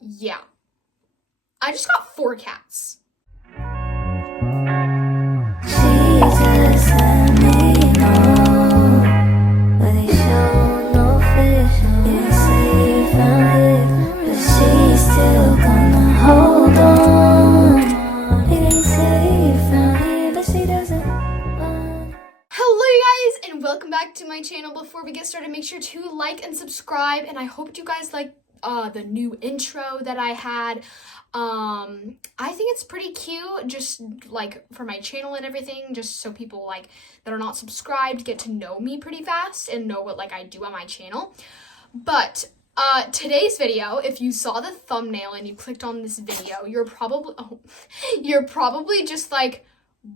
Yeah. I just got 4 cats. Jesus, let me know, but they show no fish. They say you found it, but she's still gonna hold on. They say you found it, but she doesn't want. Hello you guys and welcome back to my channel. Before we get started, make sure to like and subscribe, and I hope you guys like the new intro that I had. I think it's pretty cute, just like for my channel and everything, just so people like that are not subscribed get to know me pretty fast and know what like I do on my channel. But today's video, if you saw the thumbnail and you clicked on this video, you're probably just like,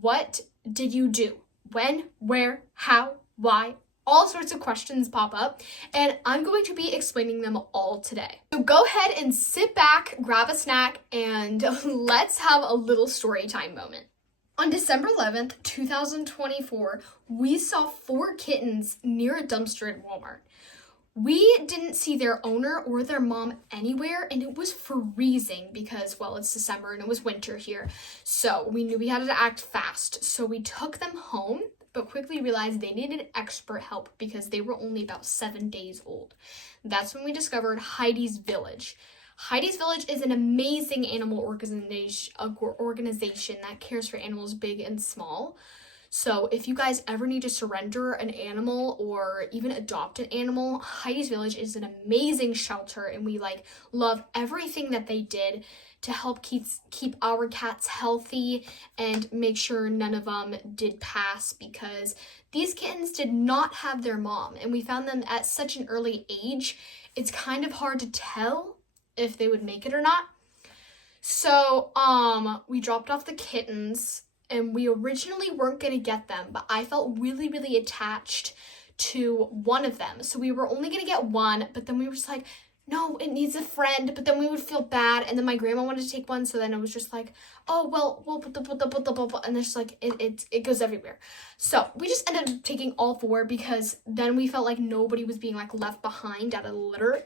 what did you do? When, where, how, why? All sorts of questions pop up, and I'm going to be explaining them all today. So go ahead and sit back, grab a snack, and let's have a little story time moment. On December 11th, 2024, we saw 4 kittens near a dumpster at Walmart. We didn't see their owner or their mom anywhere, and it was freezing because, well, it's December and it was winter here. So we knew we had to act fast. So we took them home, but quickly realized they needed expert help because they were only about 7 days old. That's when we discovered Heidi's Village. Heidi's Village is an amazing animal organization that cares for animals big and small. So if you guys ever need to surrender an animal or even adopt an animal, Heidi's Village is an amazing shelter, and we love everything that they did to help keep our cats healthy and make sure none of them did pass, because these kittens did not have their mom, and we found them at such an early age. It's kind of hard to tell if they would make it or not. So we dropped off the kittens, and we originally weren't going to get them, but I felt really, really attached to one of them. So we were only going to get one, but then we were just like, no, it needs a friend, but then we would feel bad. And then my grandma wanted to take one, so then it was just like, oh, well, we'll put the, and there's like, it goes everywhere. So we just ended up taking all 4 because then we felt like nobody was being like left behind out of the litter.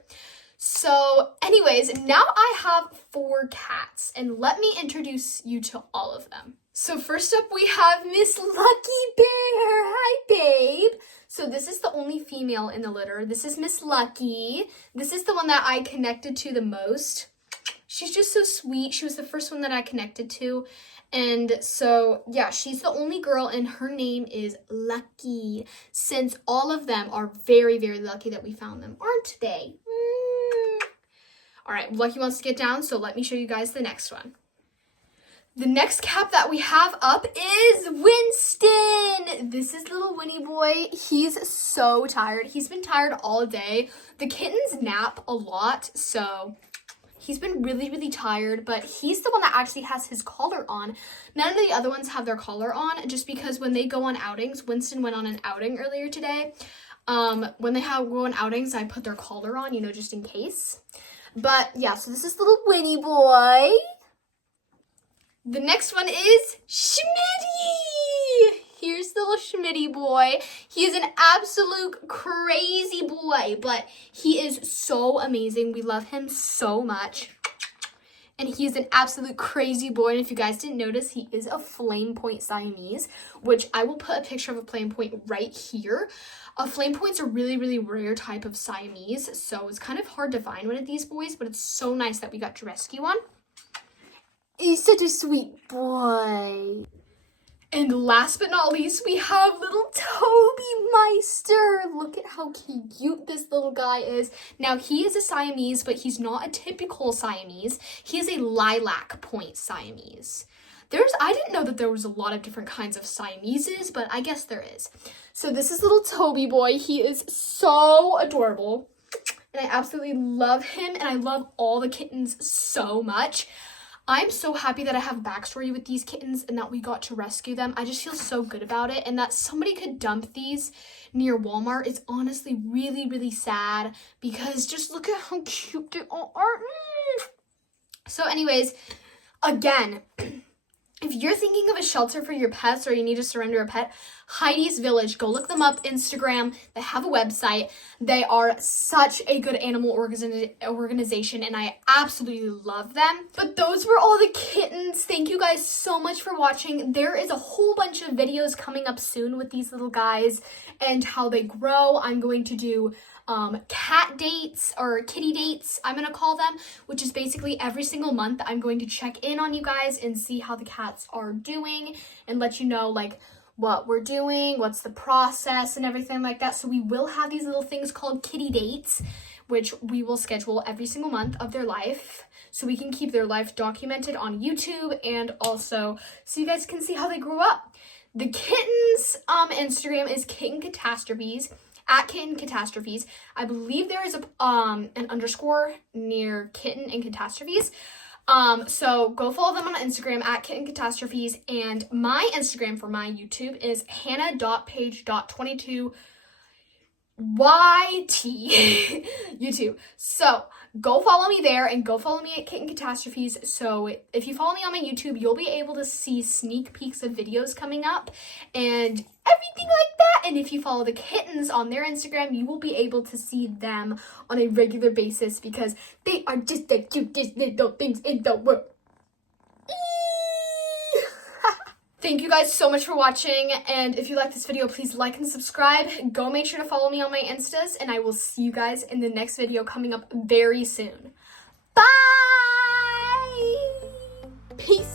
So anyways, now I have 4 cats, and let me introduce you to all of them. So first up, we have Miss Lucky Bear. Hi, babe. So this is the only female in the litter. This is Miss Lucky. This is the one that I connected to the most. She's just so sweet. She was the first one that I connected to. And so, yeah, she's the only girl, and her name is Lucky, since all of them are very, very lucky that we found them, aren't they? All right, Lucky wants to get down, so let me show you guys the next one. The next cat that we have up is Winston. This is little Winnie boy. He's so tired. He's been tired all day. The kittens nap a lot, so he's been really, really tired, but he's the one that actually has his collar on. None of the other ones have their collar on, just because when they go on outings, Winston went on an outing earlier today. When they go on outings, I put their collar on, just in case. But yeah, so this is little Winnie boy. The next one is Schmitty. Here's the little Schmitty boy. He is an absolute crazy boy, but he is so amazing. We love him so much. And he is an absolute crazy boy. And if you guys didn't notice, he is a flame point Siamese, which I will put a picture of a flame point right here. A flame point's a really, really rare type of Siamese, so it's kind of hard to find one of these boys, but it's so nice that we got to rescue one. He's such a sweet boy. And last but not least, we have little Toby Meister. Look at how cute this little guy is. Now, he is a Siamese, but he's not a typical Siamese. He is a lilac point Siamese. I didn't know that there was a lot of different kinds of Siameses, but I guess there is. So this is little Toby boy. He is so adorable, and I absolutely love him, and I love all the kittens so much. I'm so happy that I have backstory with these kittens and that we got to rescue them. I just feel so good about it, and that somebody could dump these near Walmart is honestly really, really sad, because just look at how cute they are. So anyways, again, If you're thinking of a shelter for your pets or you need to surrender a pet, Heidi's Village, go look them up, Instagram. They have a website. They are such a good animal organization, and I absolutely love them. But those were all the kittens. Thank you guys so much for watching. There is a whole bunch of videos coming up soon with these little guys and how they grow. I'm going to do cat dates or kitty dates, I'm gonna call them, which is basically every single month I'm going to check in on you guys and see how the cats are doing and let you know like what we're doing, what's the process and everything like that. So we will have these little things called kitty dates, which we will schedule every single month of their life so we can keep their life documented on YouTube and also so you guys can see how they grew up. The kittens Instagram is Kitten Catastrophes, at Kitten Catastrophes. I believe there is an underscore near Kitten and Catastrophes. So go follow them on Instagram at Kitten Catastrophes, and my Instagram for my YouTube is hannah.page.22YT YouTube. So go follow me there and go follow me at Kitten Catastrophes. So if you follow me on my YouTube, you'll be able to see sneak peeks of videos coming up and everything like that. And if you follow the kittens on their Instagram, you will be able to see them on a regular basis because they are just the cutest little things in the world. Thank you guys so much for watching, and if you like this video, please like and subscribe. Go make sure to follow me on my Instas, and I will see you guys in the next video coming up very soon. Bye! Peace!